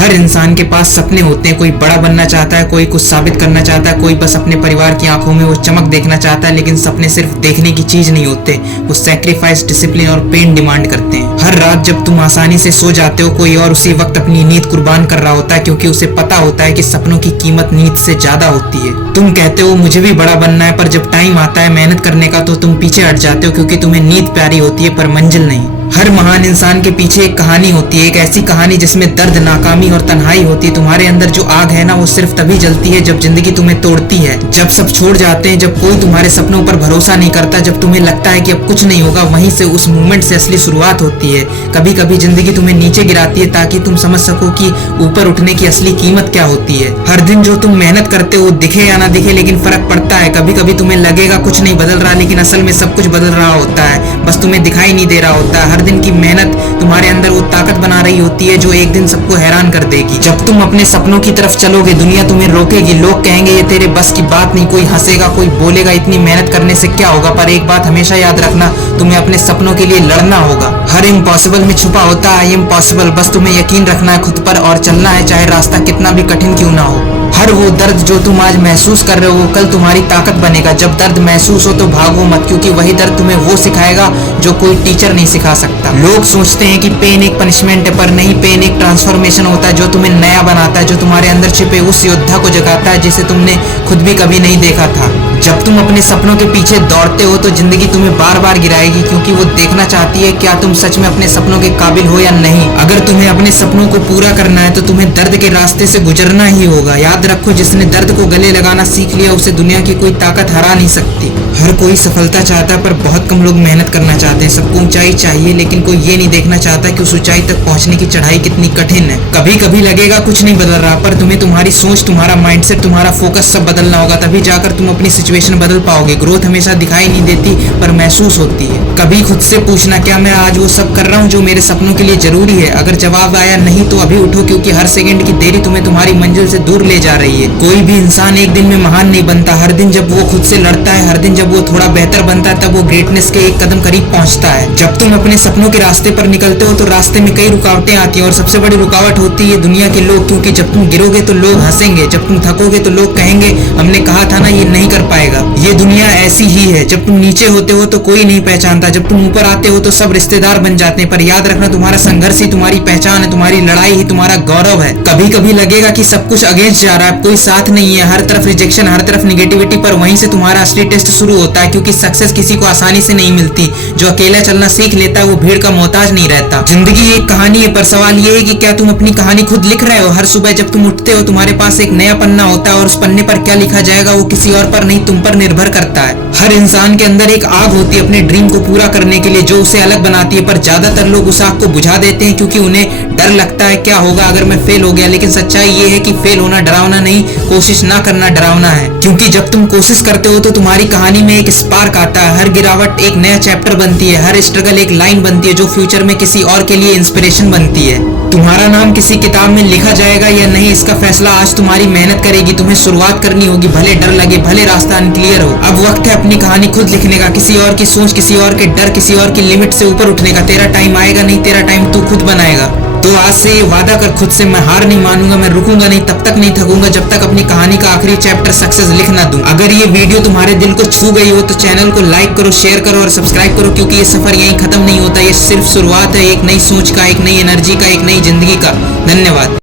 हर इंसान के पास सपने होते हैं। कोई बड़ा बनना चाहता है, कोई कुछ साबित करना चाहता है, कोई बस अपने परिवार की आंखों में वो चमक देखना चाहता है। लेकिन सपने सिर्फ देखने की चीज नहीं होते, वो सैक्रिफाइस, डिसिप्लिन और पेन डिमांड करते हैं। हर रात जब तुम आसानी से सो जाते हो, कोई और उसी वक्त अपनी नींद कुर्बान कर रहा होता है, क्योंकि उसे पता होता है कि सपनों की कीमत नींद से ज्यादा होती है। तुम कहते हो मुझे भी बड़ा बनना है, पर जब टाइम आता है मेहनत करने का तो तुम पीछे हट जाते हो, क्योंकि तुम्हें नींद प्यारी होती है पर मंजिल नहीं। हर महान इंसान के पीछे एक कहानी होती है, एक ऐसी कहानी जिसमें दर्द, नाकामी और तन्हाई होती है। तुम्हारे अंदर जो आग है ना, वो सिर्फ तभी जलती है जब जिंदगी तुम्हें तोड़ती है, जब सब छोड़ जाते हैं, जब कोई तुम्हारे सपनों पर भरोसा नहीं करता, जब तुम्हें लगता है कि अब कुछ नहीं होगा। वहीं से, उस मोमेंट से असली शुरुआत होती है। कभी कभी जिंदगी तुम्हें नीचे गिराती है ताकि तुम समझ सको कि ऊपर उठने की असली कीमत क्या होती है। हर दिन जो तुम मेहनत करते हो, दिखे या ना दिखे, लेकिन फर्क पड़ता है। कभी कभी तुम्हें लगेगा कुछ नहीं बदल रहा, लेकिन असल में सब कुछ बदल रहा होता है, बस तुम्हें दिखाई नहीं दे रहा होता है। हर दिन की मेहनत तुम्हारे अंदर वो ताकत बना रही होती है जो एक दिन सबको हैरान कर देगी। जब तुम अपने सपनों की तरफ चलोगे, दुनिया तुम्हें रोकेगी, लोग कहेंगे ये तेरे बस की बात नहीं, कोई हंसेगा, कोई बोलेगा इतनी मेहनत करने से क्या होगा। पर एक बात हमेशा याद रखना, तुम्हें अपने सपनों के लिए लड़ना होगा। हर इम्पॉसिबल में छुपा होता है आई एम पॉसिबल। बस तुम्हें यकीन रखना है खुद पर और चलना है, चाहे रास्ता कितना भी कठिन क्यों ना हो। हर वो दर्द जो तुम आज महसूस कर रहे हो, कल तुम्हारी ताकत बनेगा। जब दर्द महसूस हो तो भागो मत, क्योंकि वही दर्द तुम्हें वो सिखाएगा जो कोई टीचर नहीं सिखा सकता। लोग सोचते हैं कि पेन एक पनिशमेंट है, पर नहीं, पेन एक ट्रांसफॉर्मेशन होता है जो तुम्हें नया बनाता है, जो तुम्हारे अंदर छिपे उस योद्धा को जगाता है जिसे तुमने खुद भी कभी नहीं देखा था। जब तुम अपने सपनों के पीछे दौड़ते हो तो जिंदगी तुम्हें बार बार गिराएगी, क्योंकि वो देखना चाहती है क्या तुम सच में अपने सपनों के काबिल हो या नहीं। अगर तुम्हें अपने सपनों को पूरा करना है तो तुम्हें दर्द के रास्ते से गुजरना ही होगा। याद रखो, जिसने दर्द को गले लगाना सीख लिया उसे दुनिया की कोई ताकत हरा नहीं सकती। हर कोई सफलता चाहता है, पर बहुत कम लोग मेहनत करना चाहते हैं। सबको ऊंचाई चाहिए, लेकिन कोई ये नहीं देखना चाहता कि उस ऊंचाई तक पहुंचने की चढ़ाई कितनी कठिन है। कभी कभी लगेगा कुछ नहीं बदल रहा, पर तुम्हें तुम्हारी सोच, तुम्हारा माइंडसेट, तुम्हारा फोकस सब बदलना होगा। तभी जाकर तुम अपनी सिचुएशन बदल पाओगे। ग्रोथ हमेशा दिखाई नहीं देती, पर महसूस होती है। कभी खुद से पूछना, क्या मैं आज वो सब कर रहा हूँ जो मेरे सपनों के लिए जरूरी है? अगर जवाब आया नहीं तो अभी उठो, क्योंकि हर सेकंड की देरी तुम्हें तुम्हारी मंजिल से दूर ले जा रही है। कोई भी इंसान एक दिन में महान नहीं बनता। हर दिन जब वो खुद से लड़ता है, हर दिन जब वो थोड़ा बेहतर बनता है, तब वो ग्रेटनेस के एक कदम करीब पहुंचता है। जब तुम अपने सपनों के रास्ते पर निकलते हो तो रास्ते में कई रुकावटें आती हैं, और सबसे बड़ी रुकावट होती है दुनिया के लोग, क्योंकि जब तुम गिरोगे तो लोग हंसेंगे, जब तुम थकोगे तो लोग कहेंगे हमने कहा था ना ये नहीं कर पाएगा। ये दुनिया ऐसी ही है। जब तुम नीचे होते हो तो कोई नहीं पहचानता, जब तुम ऊपर आते हो तो सब रिश्तेदार बन जाते हैं। पर याद रखना, तुम्हारा संघर्ष ही तुम्हारी पहचान है, तुम्हारी लड़ाई ही तुम्हारा गौरव है। कभी कभी लगेगा कि सब कुछ अगेंस्ट जा रहा है, कोई साथ नहीं है, हर तरफ रिजेक्शन, हर तरफ निगेटिविटी, पर वहीं से तुम्हारा असली टेस्ट शुरू होता है। क्योंकि सक्सेस किसी को आसानी से नहीं मिलती। जो अकेला चलना सीख लेता है वो भीड़ का मोहताज नहीं रहता। जिंदगी एक कहानी है, पर सवाल ये है कि क्या तुम अपनी कहानी खुद लिख रहे हो? हर सुबह जब तुम उठते हो तुम्हारे पास एक नया पन्ना होता है, और उस पन्ने पर क्या लिखा जाएगा वो किसी और पर नहीं, तुम पर निर्भर करता है। हर इंसान के अंदर एक आग होती है अपने ड्रीम को पूरा करने के लिए, जो उसे अलग बनाती है, पर ज्यादातर लोग उस आग को बुझा देते हैं क्योंकि उन्हें डर लगता है क्या होगा अगर मैं फेल हो गया। लेकिन सच्चाई ये है कि फेल होना डरावना नहीं, कोशिश ना करना डरावना है। क्योंकि जब तुम कोशिश करते हो तो तुम्हारी कहानी में एक स्पार्क आता है, हर गिरावट एक नया चैप्टर बनती है, हर स्ट्रगल एक लाइन बनती है जो फ्यूचर में किसी और के लिए इंस्पिरेशन बनती है। तुम्हारा नाम किसी किताब में लिखा जाएगा या नहीं, इसका फैसला आज तुम्हारी मेहनत करेगी। तुम्हें शुरुआत करनी होगी, भले डर लगे, भले रास्ता अनक्लियर हो। अब वक्त है अपनी कहानी खुद लिखने का, किसी और की सोच, किसी और के डर, किसी और की लिमिट से ऊपर उठने का। तेरा टाइम आएगा, नहीं तेरा टाइम तू खुद बनाएगा। तो आज से ये वादा कर खुद से, मैं हार नहीं मानूंगा, मैं रुकूंगा नहीं, तब तक नहीं थकूंगा जब तक अपनी कहानी का आखिरी चैप्टर सक्सेस लिख ना दूं। अगर ये वीडियो तुम्हारे दिल को छू गई हो तो चैनल को लाइक करो, शेयर करो और सब्सक्राइब करो, क्योंकि ये सफर यहीं खत्म नहीं होता। ये सिर्फ शुरुआत है एक नई सोच का, एक नई एनर्जी का, एक नई जिंदगी का। धन्यवाद।